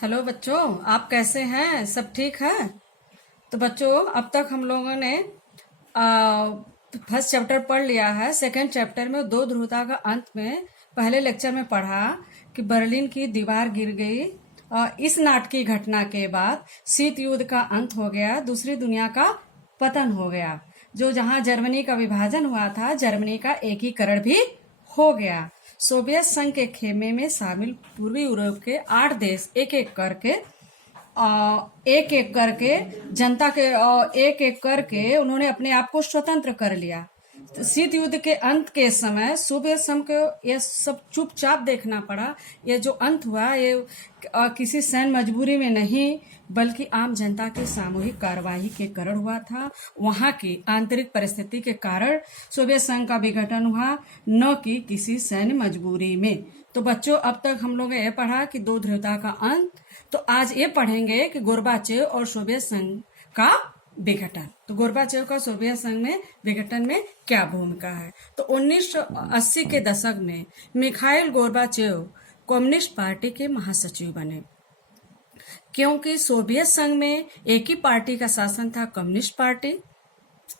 Hello बच्चों, आप कैसे हैं? सब ठीक है? तो बच्चों, अब तक हम लोगों ने फर्स्ट चैप्टर पढ़ लिया है। सेकंड चैप्टर में दो ध्रुवता का अंत में पहले लेक्चर में पढ़ा कि बर्लिन की दीवार गिर गई। इस नाटकीय घटना के बाद शीत युद्ध का अंत हो गया, दूसरी दुनिया का पतन हो गया। जो जहां जर्मनी का विभाजन हुआ था, जर्मनी का एकीकरण भी हो गया। सोवियत संघ के खेमे में शामिल पूर्वी यूरोप के 8 देश एक एक करके जनता के एक एक करके उन्होंने अपने आप को स्वतंत्र कर लिया। तो शीत युद्ध के अंत के समय सोवियत संघ को यह सब चुपचाप देखना पड़ा। ये जो अंत हुआ ये किसी सैन्य मजबूरी में नहीं बल्कि आम जनता की सामूहिक कार्यवाही के कारण हुआ था। वहां की आंतरिक परिस्थिति के कारण सोवियत संघ का विघटन हुआ, न कि किसी सैन्य मजबूरी में। तो बच्चों, अब तक हम लोगों ने यह पढ़ा कि दो ध्रुवता का अंत। तो आज ये पढ़ेंगे कि गोर्बाचेव और सोवियत संघ का विघटन। तो गोर्बाचेव का सोवियत संघ में विघटन में क्या भूमिका है। तो 1980 के दशक में मिखाइल गोर्बाचेव कम्युनिस्ट पार्टी के महासचिव बने, क्योंकि सोवियत संघ में एक ही पार्टी का शासन था, कम्युनिस्ट पार्टी।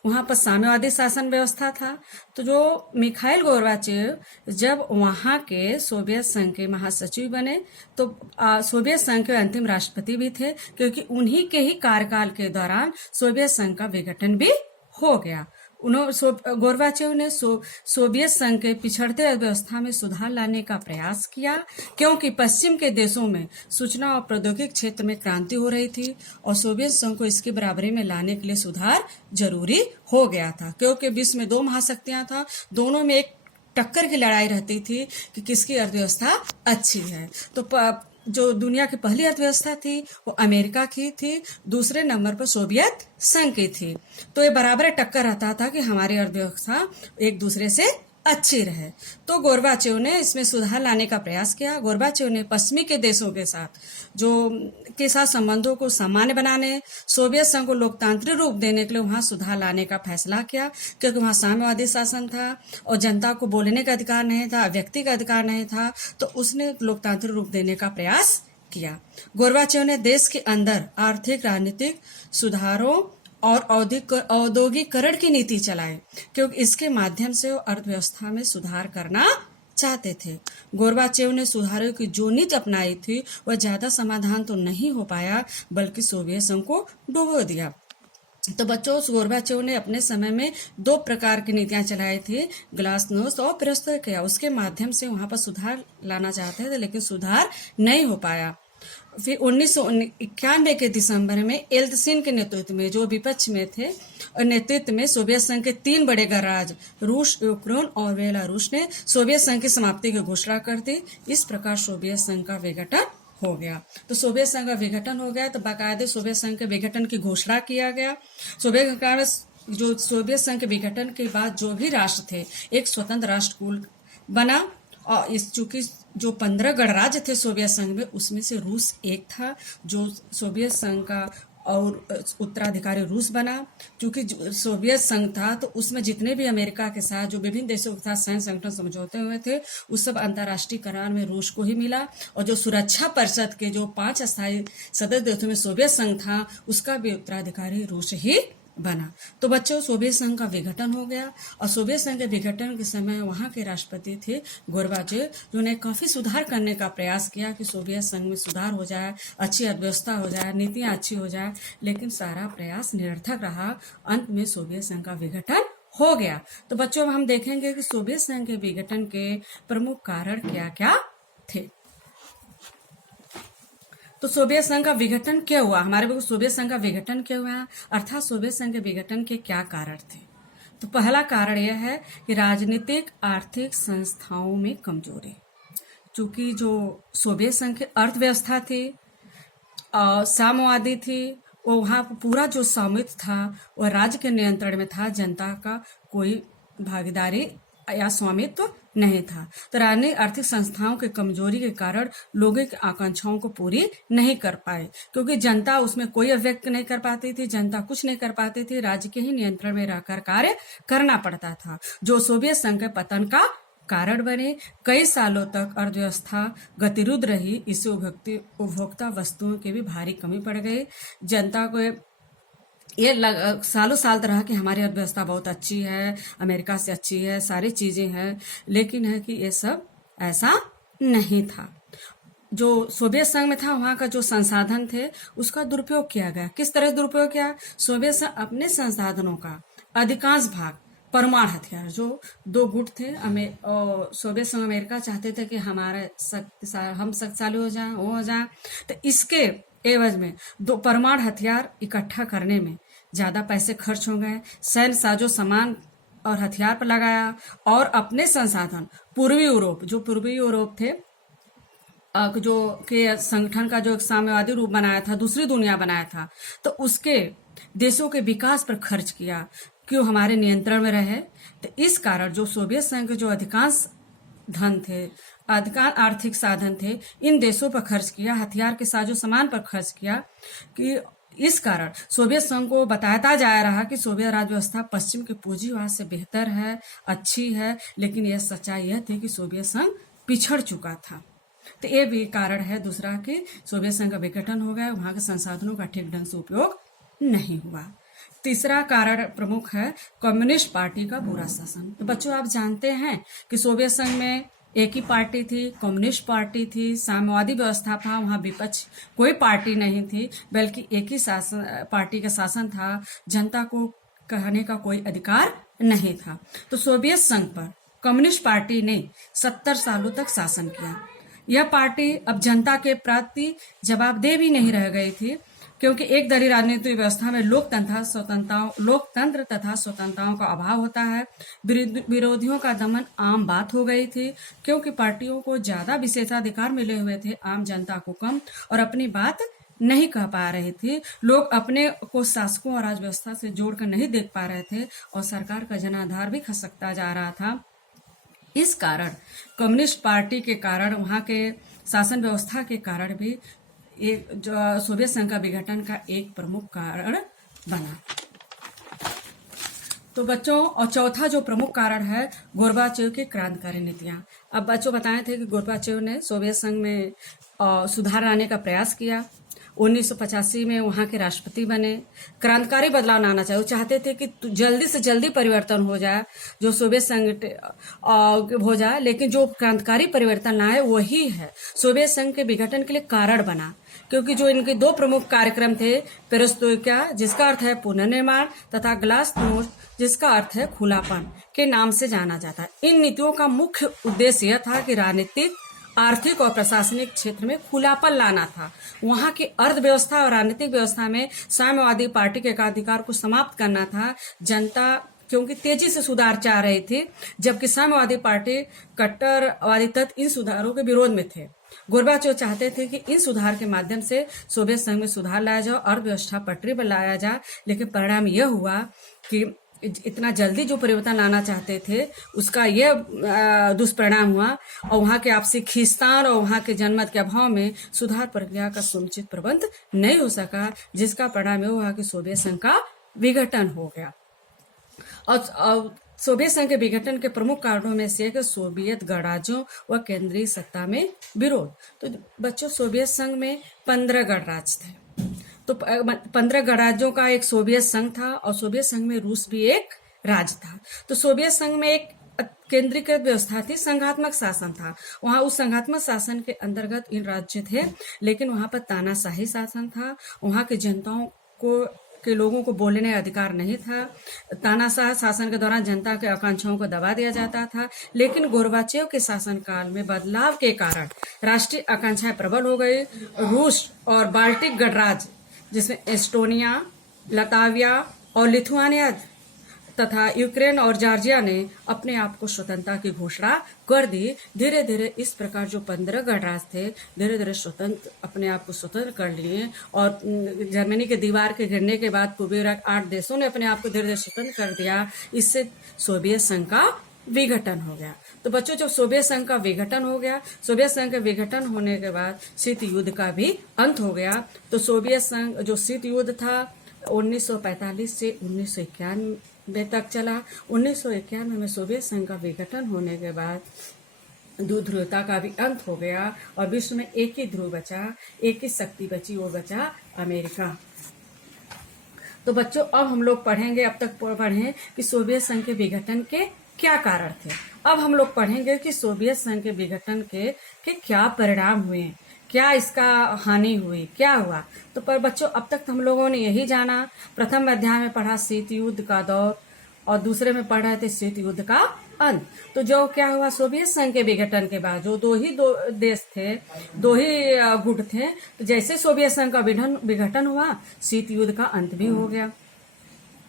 वहां पर साम्यवादी शासन व्यवस्था था। तो जो मिखाइल गोर्बाचेव जब वहां के सोवियत संघ के महासचिव बने तो सोवियत संघ के अंतिम राष्ट्रपति भी थे, क्योंकि उन्हीं के ही कार्यकाल के दौरान सोवियत संघ का विघटन भी हो गया। गोर्बाचेव ने सोवियत संघ के पिछड़ते अर्थव्यवस्था में सुधार लाने का प्रयास किया, क्योंकि पश्चिम के देशों में सूचना और प्रौद्योगिक क्षेत्र में क्रांति हो रही थी और सोवियत संघ को इसकी बराबरी में लाने के लिए सुधार जरूरी हो गया था। क्योंकि विश्व में दो महाशक्तियां था, दोनों में एक टक्कर की लड़ाई रहती थी कि किसकी अर्थव्यवस्था अच्छी है। तो जो दुनिया की पहली अर्थव्यवस्था थी वो अमेरिका की थी, दूसरे नंबर पर सोवियत संघ की थी। तो ये बराबर टक्कर रहता था कि हमारी अर्थव्यवस्था एक दूसरे से अच्छी रहे। तो गोर्बाचेव ने इसमें सुधार लाने का प्रयास किया। गोर्बाचेव ने पश्चिमी के देशों के साथ संबंधों को सामान्य बनाने, सोवियत संघ को लोकतांत्रिक रूप देने के लिए वहां सुधार लाने का फैसला किया, क्योंकि वहां साम्यवादी शासन था और जनता को बोलने का अधिकार नहीं था, व्यक्ति का अधिकार नहीं था। तो उसने लोकतांत्रिक रूप देने का प्रयास किया। गोर्बाचेव ने देश के अंदर आर्थिक राजनीतिक सुधारों और औद्योगिकरण की नीति चलाई, क्योंकि इसके माध्यम से वो अर्थव्यवस्था में सुधार करना चाहते थे। गोर्बाचेव ने सुधारों की जो नीति अपनाई थी वह ज्यादा समाधान तो नहीं हो पाया, बल्कि सोवियत संघ को डुबो दिया। तो बच्चों, गोर्बाचेव ने अपने समय में दो प्रकार की नीतियां चलाई थी, ग्लासनोस्ट और पेरेस्ट्रोइका। उसके माध्यम से वहां पर सुधार लाना चाहते थे, लेकिन सुधार नहीं हो पाया। फिर 1991 के दिसंबर में एल्त्सिन के नेतृत्व में, जो विपक्ष में थे, और नेतृत्व में सोवियत संघ के 3 बड़े गणराज्य रूस, यूक्रेन और बेलारूस ने सोवियत संघ की समाप्ति की घोषणा कर दी। इस प्रकार सोवियत संघ का विघटन हो गया। तो सोवियत संघ का विघटन हो गया तो बाकायदे सोवियत संघ के विघटन की घोषणा किया गया। सोवियत संघ के विघटन के बाद जो भी राष्ट्र थे, एक स्वतंत्र राष्ट्र बना। और इस चूंकि जो 15 गणराज्य थे सोवियत संघ में, उसमें से रूस एक था जो सोवियत संघ का और उत्तराधिकारी रूस बना। क्योंकि सोवियत संघ था तो उसमें जितने भी अमेरिका के साथ जो विभिन्न देशों के साथ सैन्य संगठन समझौते हुए थे, उस सब अंतर्राष्ट्रीय करार में रूस को ही मिला। और जो सुरक्षा परिषद के जो 5 अस्थायी सदस्य देशों में सोवियत संघ था, उसका भी उत्तराधिकारी रूस ही बना। तो बच्चों, सोवियत संघ का विघटन हो गया और सोवियत संघ के विघटन के समय वहां के राष्ट्रपति थे गोर्बाचेव, जिन्होंने काफी सुधार करने का प्रयास किया कि सोवियत संघ में सुधार हो जाए, अच्छी अर्थव्यवस्था हो जाए, नीतियां अच्छी हो जाए, लेकिन सारा प्रयास निरर्थक रहा। अंत में सोवियत संघ का विघटन हो गया। तो बच्चों, हम देखेंगे कि सोवियत संघ के विघटन के प्रमुख कारण क्या क्या थे। तो सोवियत संघ का विघटन क्यों हुआ? हमारे को सोवियत संघ का विघटन क्यों हुआ, अर्थात सोवियत संघ के विघटन के क्या कारण थे। तो पहला कारण यह है कि राजनीतिक आर्थिक संस्थाओं में कमजोरी। चूंकि जो सोवियत संघ की अर्थव्यवस्था थी साम्यवादी थी, वो वहां पूरा जो स्वामित्व था वह राज्य के नियंत्रण में था, जनता का कोई भागीदारी या स्वामित्व नहीं था। तो राजनीतिक आर्थिक संस्थाओं की कमजोरी के कारण लोगों की आकांक्षाओं को पूरी नहीं कर पाए, क्योंकि जनता उसमें कोई अभिव्यक्त नहीं कर पाती थी, जनता कुछ नहीं कर पाती थी, राज्य के ही नियंत्रण में रहकर कार्य करना पड़ता था, जो सोवियत संघ के पतन का कारण बने। कई सालों तक अर्थव्यवस्था गतिरुद्ध रही, इससे उपभोक्ता वस्तुओं की भी भारी कमी पड़ गई। जनता को ये सालों साल तरह की हमारी अर्थव्यवस्था बहुत अच्छी है, अमेरिका से अच्छी है, सारी चीजें हैं, लेकिन है कि ये सब ऐसा नहीं था। जो सोवियत संघ में था वहां का जो संसाधन थे उसका दुरुपयोग किया गया। किस तरह से दुरुपयोग किया? सोवियत संघ अपने संसाधनों का अधिकांश भाग परमाणु हथियार, जो दो गुट थे, सोवियत संघ अमेरिका चाहते थे कि हम शक्तिशाली हो जाएं, वो हो जाएं, तो इसके एवज में दो परमाणु हथियार इकट्ठा करने में ज्यादा पैसे खर्च हो गए, सैन्य साजो सामान और हथियार पर लगाया, और अपने संसाधन पूर्वी यूरोप थे, जो के संगठन का जो एक साम्यवादी रूप बनाया था, दूसरी दुनिया बनाया था, तो उसके देशों के विकास पर खर्च किया कि वो हमारे नियंत्रण में रहे। तो इस कारण जो सोवियत संघ के जो अधिकांश धन थे, अधिकांश आर्थिक साधन थे, इन देशों पर खर्च किया, हथियार के साजो सामान पर खर्च किया। कि इस कारण सोवियत संघ को बताता जा रहा कि सोवियत राज्य व्यवस्था पश्चिम के पूंजीवाद से बेहतर है, अच्छी है, लेकिन यह सच्चाई यह थी कि सोवियत संघ पिछड़ चुका था। तो ये भी कारण है दूसरा कि सोवियत संघ का विघटन हो गया, वहां के संसाधनों का ठीक ढंग से उपयोग नहीं हुआ। तीसरा कारण प्रमुख है कम्युनिस्ट पार्टी का बुरा शासन। तो बच्चों आप जानते हैं कि सोवियत संघ में एक ही पार्टी थी, कम्युनिस्ट पार्टी थी, साम्यवादी व्यवस्था था, वहां विपक्ष कोई पार्टी नहीं थी, बल्कि एक ही पार्टी का शासन था, जनता को कहने का कोई अधिकार नहीं था। तो सोवियत संघ पर कम्युनिस्ट पार्टी ने 70 सालों तक शासन किया। यह पार्टी अब जनता के प्रति जवाबदेह भी नहीं रह गई थी, क्योंकि एक दलीय राजनीतिक व्यवस्था में लोकतंत्र तथा स्वतंत्रताओं का अभाव होता है। विरोधियों का दमन आम बात हो गई थी, क्योंकि पार्टियों को ज्यादा विशेषाधिकार मिले हुए थे, आम जनता को कम, और अपनी बात नहीं कह पा रही थी। लोग अपने को शासकों और राज व्यवस्था से जोड़कर नहीं देख पा रहे थे, और सरकार का जनाधार भी खसकता जा रहा था। इस कारण कम्युनिस्ट पार्टी के कारण, वहां के शासन व्यवस्था के कारण भी एक जो सोवियत संघ का विघटन का एक प्रमुख कारण बना। तो बच्चों, और चौथा जो प्रमुख कारण है गोर्बाचेव की क्रांतिकारी नीतियां। अब बच्चों बताए थे कि गोर्बाचेव ने सोवियत संघ में सुधार लाने का प्रयास किया। 1985 में वहां के राष्ट्रपति बने, क्रांतिकारी बदलाव लाना चाहिए। वो चाहते थे कि जल्दी से जल्दी परिवर्तन हो जाए, जो सोवियत संघ हो जाए, लेकिन जो क्रांतिकारी परिवर्तन लाए वही है सोवियत संघ के विघटन के लिए कारण बना। क्योंकि जो इनके दो प्रमुख कार्यक्रम थे, पेरेस्ट्रोइका जिसका अर्थ है पुनर्निर्माण, तथा ग्लासनोस्ट जिसका अर्थ है खुलापन के नाम से जाना जाता है। इन नीतियों का मुख्य उद्देश्य यह था कि राजनीतिक, आर्थिक और प्रशासनिक क्षेत्र में खुलापन लाना था। वहां की अर्थव्यवस्था और राजनीतिक व्यवस्था में साम्यवादी पार्टी के एकाधिकार को समाप्त करना था। जनता क्योंकि तेजी से सुधार चाह रही थी, जबकि साम्यवादी पार्टी कट्टरवादी तत्व इन सुधारों के विरोध में थे। गोर्बाचेव चाहते थे कि इन सुधार के माध्यम से सोवियत संघ में सुधार लाया जाए, अर्थव्यवस्था पटरी पर लाया जाए, लेकिन परिणाम यह हुआ कि इतना जल्दी जो परिवर्तन लाना चाहते थे उसका यह दुष्परिणाम हुआ, और वहां के आपसी खींचतान और वहां के जनमत के अभाव में सुधार प्रक्रिया का समुचित प्रबंध नहीं हो सका, जिसका परिणाम यह हुआ कि सोवियत संघ का विघटन हो गया। और सोवियत संघ के विघटन के प्रमुख कारणों में से एक सोवियत गणराज्यों व केंद्रीय सत्ता में विरोध। तो बच्चों, सोवियत संघ में 15 गणराज्य थे। तो 15 गणराज्यों का एक सोवियत संघ था, और सोवियत संघ में रूस भी एक राज्य था। तो सोवियत संघ में एक केंद्रीकृत व्यवस्था थी, संघात्मक शासन था। वहां उस संघात्मक शासन के अंतर्गत इन राज्य थे, लेकिन वहां पर तानाशाही शासन था। वहां के जनताओं के लोगों को बोलने का अधिकार नहीं था। तानाशाह शासन के दौरान जनता के आकांक्षाओं को दबा दिया जाता था। लेकिन गोर्बाचेव के शासनकाल में बदलाव के कारण राष्ट्रीय आकांक्षाएं प्रबल हो गई। रूस और बाल्टिक गणराज्य, जिसमें एस्टोनिया, लताविया और लिथुआनिया तथा यूक्रेन और जॉर्जिया ने अपने आप को स्वतंत्रता की घोषणा कर दी। धीरे धीरे इस प्रकार जो 15 गणराज्य थे धीरे धीरे अपने आप को स्वतंत्र कर लिए, और जर्मनी के दीवार के गिरने के बाद पूर्वी 8 देशों ने अपने आप को धीरे धीरे स्वतंत्र कर दिया। इससे सोवियत संघ का विघटन हो गया। तो बच्चों, जब सोवियत संघ का विघटन हो गया, सोवियत संघ का विघटन होने के बाद शीत युद्ध का भी अंत हो गया। तो सोवियत संघ जो शीत युद्ध था 1945 से 1991 तक चला। 1991 में सोवियत संघ का विघटन होने के बाद ध्रुवता का भी अंत हो गया और विश्व में एक ही ध्रुव बचा, एक ही शक्ति बची, वो बचा अमेरिका। तो बच्चों अब हम लोग पढ़ेंगे, अब तक पढ़ें कि सोवियत संघ के विघटन के क्या कारण थे। अब हम लोग पढ़ेंगे कि सोवियत संघ के विघटन के क्या परिणाम हुए, क्या इसका हानि हुई, क्या हुआ। तो पर बच्चों अब तक हम लोगों ने यही जाना, प्रथम अध्याय में पढ़ा शीत युद्ध का दौर और दूसरे में पढ़ रहे थे शीत युद्ध का अंत। तो जो क्या हुआ सोवियत संघ के विघटन के बाद जो दो देश थे, दो ही गुट थे, तो जैसे सोवियत संघ का विघटन हुआ शीत युद्ध का अंत भी हो गया।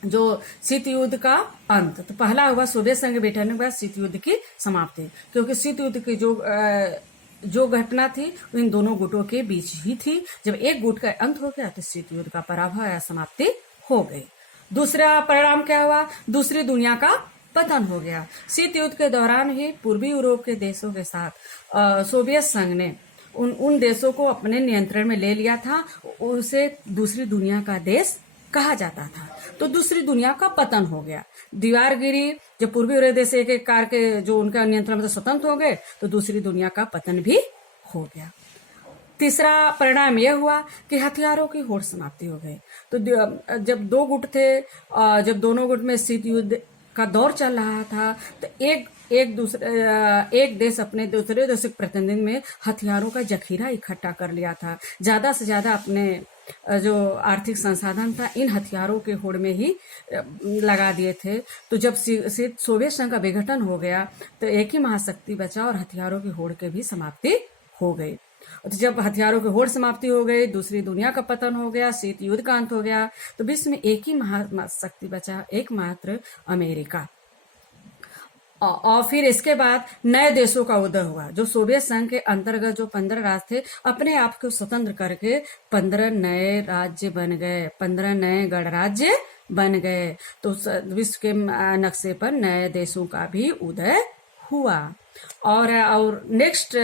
जो शीत युद्ध का अंत, तो पहला हुआ सोवियत संघ के विघटन के बाद शीत युद्ध की समाप्ति, क्योंकि शीत युद्ध की जो घटना थी इन दोनों गुटों के बीच ही थी। जब एक गुट का अंत हो गया तो शीत युद्ध का पराभव या समाप्ति हो गई। दूसरा परिणाम क्या हुआ, दूसरी दुनिया का पतन हो गया। शीत युद्ध के दौरान ही पूर्वी यूरोप के देशों के साथ सोवियत संघ ने उन देशों को अपने नियंत्रण में ले लिया था, उसे दूसरी दुनिया का देश कहा जाता था। तो दूसरी दुनिया का पतन हो गया, दीवार गिरी। जब पूर्वी यूरोप देश एक एक कार के जो उनका नियंत्रण में स्वतंत्र हो गए तो दूसरी दुनिया का पतन भी हो गया। तीसरा परिणाम यह हुआ कि हथियारों की होड़ समाप्ति हो गई। तो जब दो गुट थे, जब दोनों गुट में शीत युद्ध का दौर चल रहा था, तो एक देश अपने दूसरे देश के प्रतिनिधि में हथियारों का जखीरा इकट्ठा कर लिया था। ज्यादा से ज्यादा अपने जो आर्थिक संसाधन था इन हथियारों के होड़ में ही लगा दिए थे। तो जब सोवियत संघ का विघटन हो गया तो एक ही महाशक्ति बचा और हथियारों की होड़ के भी समाप्ति हो गई। तो जब हथियारों की होड़ समाप्ति हो गई, दूसरी दुनिया का पतन हो गया, शीत युद्ध का अंत हो गया, तो विश्व में एक ही महाशक्ति बचा, एकमात्र अमेरिका। और फिर इसके बाद नए देशों का उदय हुआ। जो सोवियत संघ के अंतर्गत जो 15 राज्य थे, अपने आप को स्वतंत्र करके 15 नए राज्य बन गए, 15 नए गणराज्य बन गए। तो विश्व के नक्शे पर नए देशों का भी उदय हुआ। और नेक्स्ट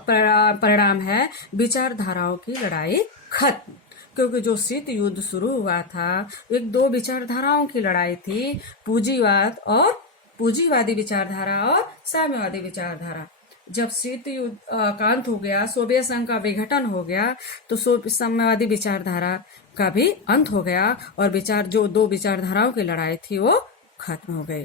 परिणाम है विचारधाराओं की लड़ाई खत्म, क्योंकि जो शीत युद्ध शुरू हुआ था एक दो विचारधाराओं की लड़ाई थी, पूंजीवादी विचारधारा और साम्यवादी विचारधारा। जब शीत युद्ध का अंत हो गया, सोवियत संघ का विघटन हो गया, तो साम्यवादी विचारधारा का भी अंत हो गया और जो दो विचारधाराओं की लड़ाई थी वो खत्म हो गई।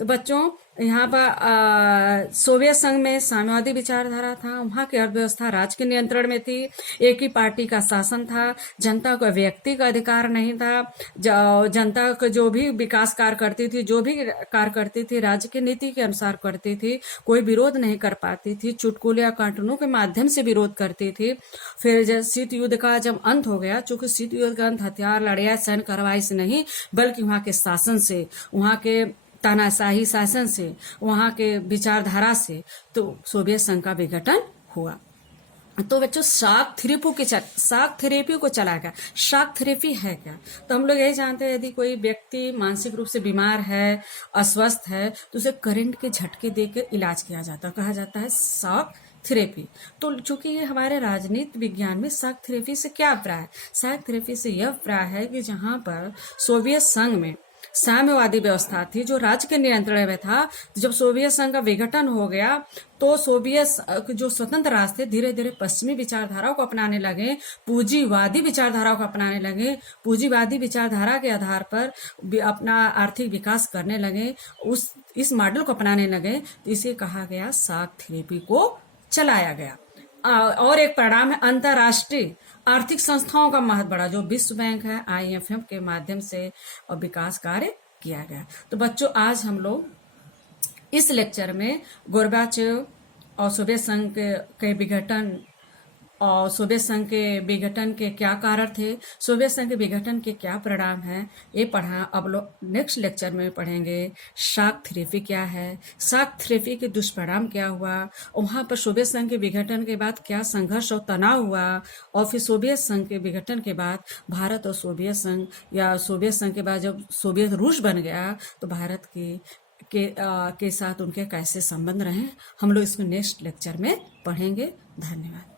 तो बच्चों यहाँ पर सोवियत संघ में साम्यवादी विचारधारा था, वहां की अर्थव्यवस्था राज्य के नियंत्रण में थी, एक ही पार्टी का शासन था, जनता को व्यक्ति का अधिकार नहीं था, जनता को जो भी विकास कार्य करती थी, जो भी कार्य करती थी राज्य की नीति के अनुसार करती थी, कोई विरोध नहीं कर पाती थी, चुटकुले या कार्टूनों के माध्यम से विरोध करती थी। फिर जब शीत युद्ध का जब अंत हो गया, चूंकि शीत युद्ध का अंत हथियार लड़ाई सैन्य कार्रवाई से नहीं बल्कि वहां के शासन से, वहां के तानाशाही शासन से, वहां के विचारधारा से, तो सोवियत संघ का विघटन हुआ। तो बच्चों शॉक थेरेपी को चला गया। शॉक थेरेपी है क्या? तो हम लोग यही जानते हैं, यदि कोई व्यक्ति मानसिक रूप से बीमार है, अस्वस्थ है, तो उसे करंट के झटके देकर इलाज किया जाता है, कहा जाता है शॉक थेरेपी। तो चूंकि ये हमारे राजनीति विज्ञान में शॉक थेरेपी से क्या अभिप्राय है? शॉक थेरेपी से यह अभिप्राय है कि जहां पर सोवियत संघ में साम्यवादी व्यवस्था थी, जो राज्य के नियंत्रण में था, जब सोवियत संघ का विघटन हो गया तो सोवियत जो स्वतंत्र राष्ट्र थे धीरे धीरे पश्चिमी विचारधाराओं को अपनाने लगे, पूंजीवादी विचारधाराओं को अपनाने लगे, पूंजीवादी विचारधारा के आधार पर अपना आर्थिक विकास करने लगे, इस मॉडल को अपनाने लगे। तो इसे कहा गया शॉक थेरेपी को चलाया गया। और एक परिणाम है अंतर्राष्ट्रीय आर्थिक संस्थाओं का महत्व बढ़ा, जो विश्व बैंक है, IMF के माध्यम से और विकास कार्य किया गया। तो बच्चों आज हम लोग इस लेक्चर में गोर्बाचेव और सोवियत संघ के विघटन और सोवियत संघ के विघटन के क्या कारण थे, सोवियत संघ के विघटन के क्या परिणाम हैं, ये पढ़ा। अब लोग नेक्स्ट लेक्चर में पढ़ेंगे शॉक थेरेपी क्या है, शॉक थेरेपी के दुष्परिणाम क्या हुआ, वहां पर सोवियत संघ के विघटन के बाद क्या संघर्ष और तनाव हुआ, और फिर सोवियत संघ के विघटन के बाद भारत और सोवियत संघ, या सोवियत संघ के बाद जब सोवियत रूस बन गया तो भारत के साथ उनके कैसे संबंध रहे, हम लोग इसको नेक्स्ट लेक्चर में पढ़ेंगे। धन्यवाद।